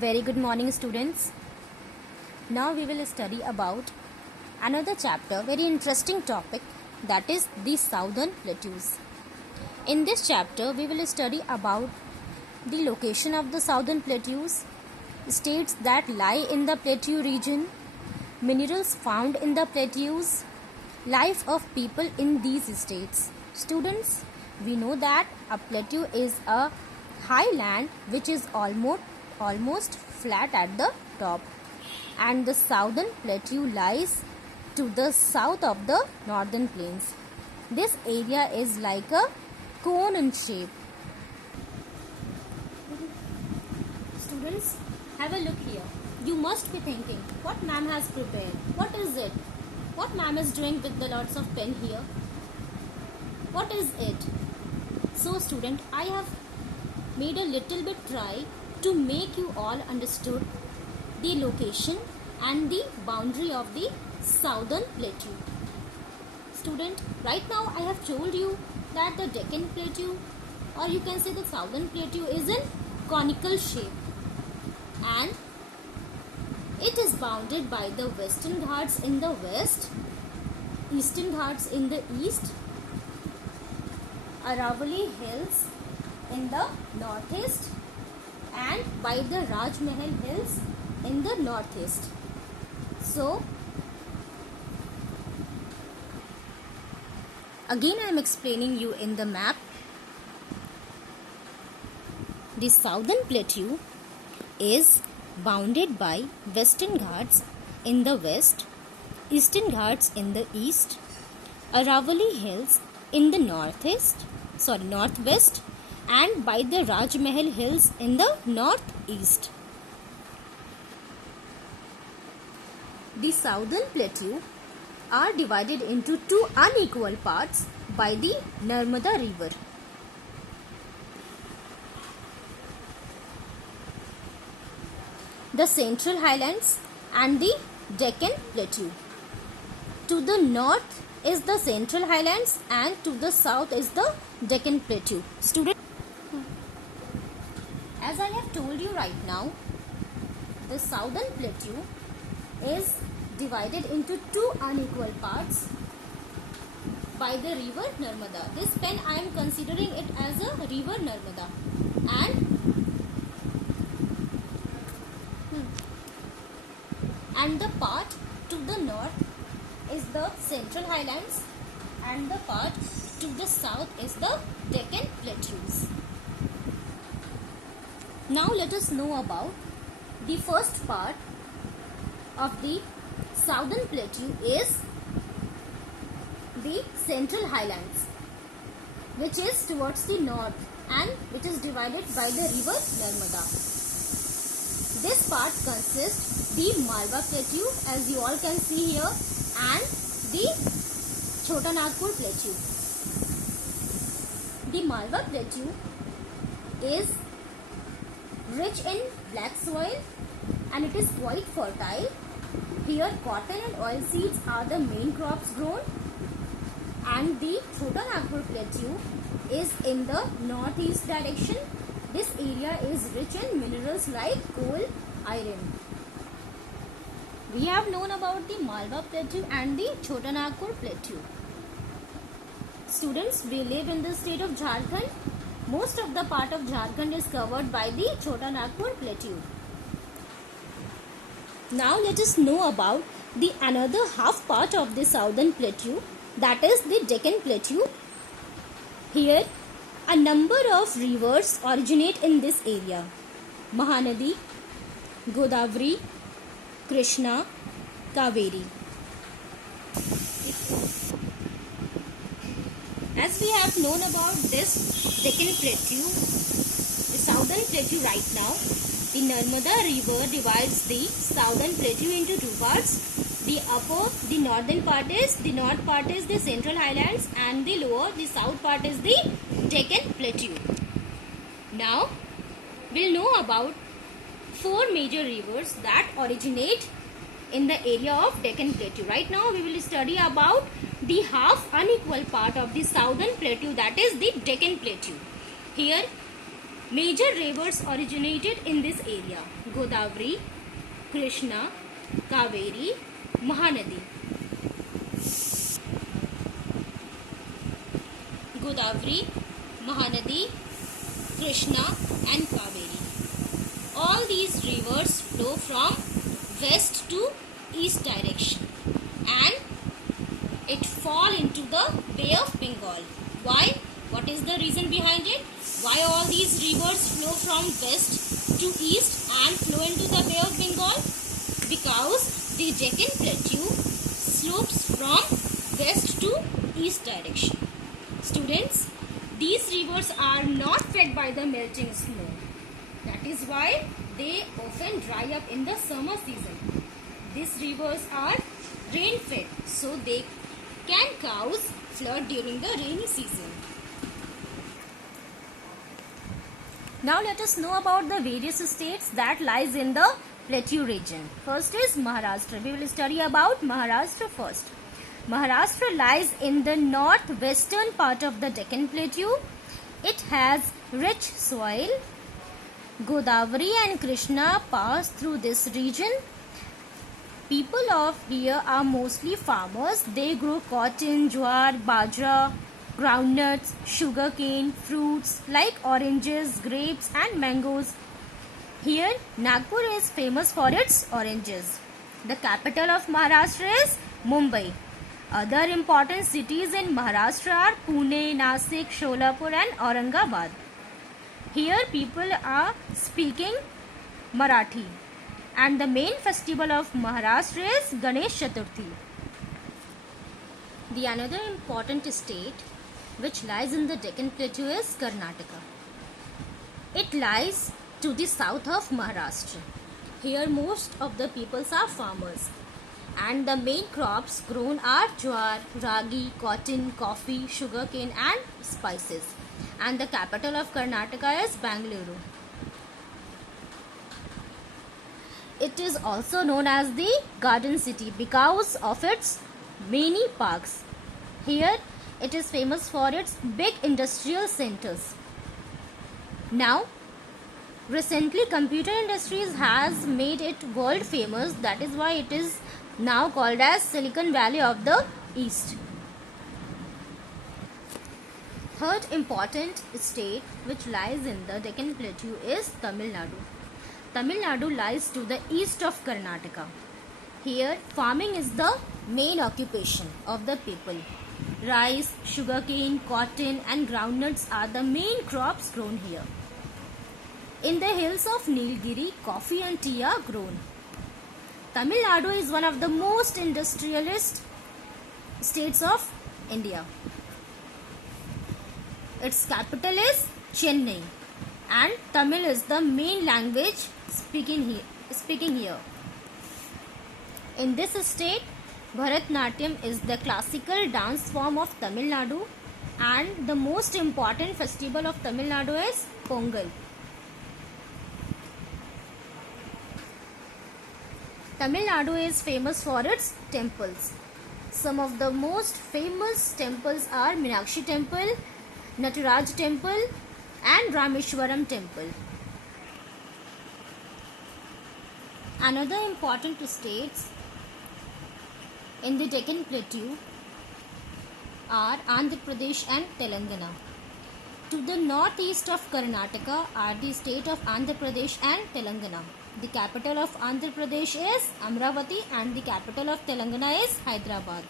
Very good morning, students. Now we will study about another chapter, very interesting topic, that is the Southern Plateaus. In this chapter, we will study about the location of the Southern Plateaus, states that lie in the Plateau region, minerals found in the plateaus, life of people in these states. Students, we know that a plateau is a highland which is almost flat at the top, and the southern plateau lies to the south of the northern plains. This area is like a cone in shape. Students, have a look here. You must be thinking, what ma'am has prepared? What is it? What ma'am is doing with the lots of pen here? What is it? So student, I have made a little bit try to make you all understood the location and the boundary of the Southern Plateau. Student, right now I have told you that the Deccan Plateau, or you can say the Southern Plateau, is in conical shape, and it is bounded by the Western Ghats in the west, Eastern Ghats in the east, Aravalli Hills in the northeast, and by the Rajmahal Hills in the northeast. So, again I am explaining you in the map. The Southern Plateau is bounded by Western Ghats in the west, Eastern Ghats in the east, Aravalli Hills in the northwest, and by the Rajmahal Hills in the northeast. The Southern Plateau are divided into two unequal parts by the Narmada River. The Central Highlands and the Deccan Plateau. To the north is the Central Highlands and to the south is the Deccan Plateau. Student, as I have told you right now, the Southern Plateau is divided into two unequal parts by the river Narmada. This pen I am considering it as a river Narmada, and the part to the north is the Central Highlands and the part to the south is the Deccan Plateaus. Now let us know about the first part of the Southern Plateau is the Central Highlands, which is towards the north and which is divided by the river Narmada. This part consists the Malwa Plateau, as you all can see here, and the Chota Nagpur Plateau. The Malwa Plateau is rich in black soil and it is quite fertile. Here cotton and oilseeds are the main crops grown, and the Chota Nagpur Plateau is in the northeast direction. This area is rich in minerals like coal, iron. We have known about the Malwa Plateau and the Chota Nagpur Plateau. Students, we live in the state of Jharkhand. Most of the part of Jharkhand is covered by the Chota Nagpur Plateau. Now let us know about the another half part of the Southern Plateau, that is the Deccan Plateau. Here a number of rivers originate in this area: Mahanadi, Godavari, Krishna, Kaveri. As we have known about this Deccan Plateau, the Southern Plateau right now, the Narmada River divides the Southern Plateau into two parts. The northern part is the Central Highlands, and the south part is the Deccan Plateau. Now, we'll know about four major rivers that originate in the area of Deccan Plateau. Right now, we will study about the half unequal part of the Southern Plateau, that is the Deccan Plateau. Here, Major rivers originated in this area: Godavari, Krishna, Kaveri, Mahanadi. Godavari, Mahanadi, Krishna and Kaveri. All these rivers flow from west to east direction and it fall into the Bay of Bengal. Why? What is the reason behind it? Why all these rivers flow from west to east and flow into the Bay of Bengal? Because the Deccan Plateau slopes from west to east direction. Students, these rivers are not fed by the melting snow. That is why they often dry up in the summer season. These rivers are rain fed, so they can cause flood during the rainy season. Now let us know about the various states that lies in the plateau region. First is Maharashtra. We will study about Maharashtra first. Maharashtra lies in the northwestern part of the Deccan Plateau. It has rich soil. Godavari and Krishna pass through this region. People of here are mostly farmers. They grow cotton, jowar, bajra, groundnuts, sugarcane, fruits like oranges, grapes and mangoes. Here, Nagpur is famous for its oranges. The capital of Maharashtra is Mumbai. Other important cities in Maharashtra are Pune, Nasik, Sholapur and Aurangabad. Here people are speaking Marathi. And the main festival of Maharashtra is Ganesh Chaturthi. The another important state which lies in the Deccan Plateau is Karnataka. It lies to the south of Maharashtra. Here most of the peoples are farmers. And the main crops grown are jowar, ragi, cotton, coffee, sugarcane and spices. And the capital of Karnataka is Bangalore. It is also known as the Garden City because of its many parks. Here it is famous for its big industrial centers. Now, recently computer industries has made it world famous. That is why it is now called as Silicon Valley of the East. Third important state which lies in the Deccan Plateau is Tamil Nadu. Tamil Nadu lies to the east of Karnataka. Here farming is the main occupation of the people. Rice, sugarcane, cotton and groundnuts are the main crops grown here. In the hills of Nilgiri, coffee and tea are grown. Tamil Nadu is one of the most industrialist states of India. Its capital is Chennai and Tamil is the main language speaking here. In this state, Bharatnatyam is the classical dance form of Tamil Nadu and the most important festival of Tamil Nadu is Pongal. Tamil Nadu is famous for its temples. Some of the most famous temples are Meenakshi Temple, Nataraj Temple and Rameshwaram Temple. Another important states in the Deccan Plateau are Andhra Pradesh and Telangana. To the northeast of Karnataka are the state of Andhra Pradesh and Telangana. The capital of Andhra Pradesh is Amravati and the capital of Telangana is Hyderabad.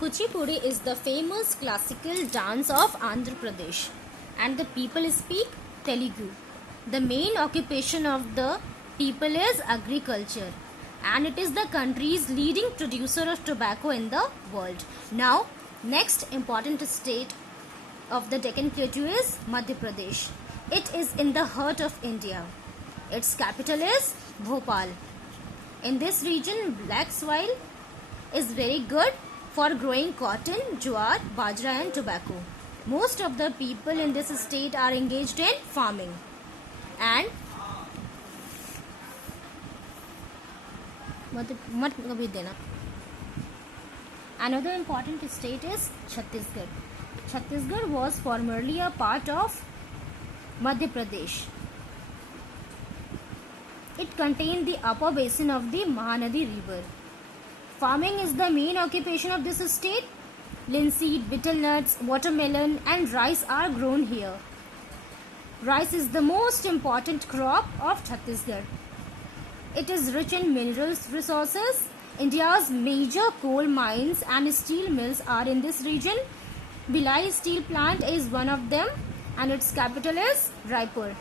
Kuchipudi is the famous classical dance of Andhra Pradesh and the people speak Telugu. The main occupation of the people is agriculture and it is the country's leading producer of tobacco in the world. Now, next important state of the Deccan Plateau is Madhya Pradesh. It is in the heart of India. Its capital is Bhopal. In this region, black soil is very good for growing cotton, jowar, bajra and tobacco. Most of the people in this state are engaged in farming. And another important state is Chhattisgarh. Chhattisgarh was formerly a part of Madhya Pradesh. It contained the upper basin of the Mahanadi river. Farming is the main occupation of this state. Linseed, betel nuts, watermelon and rice are grown here. Rice is the most important crop of Chhattisgarh. It is rich in minerals resources. India's major coal mines and steel mills are in this region. Bhilai steel plant is one of them and its capital is Raipur.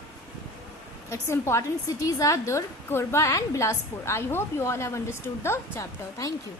Its important cities are Durg, Korba and Bilaspur. I hope you all have understood the chapter. Thank you.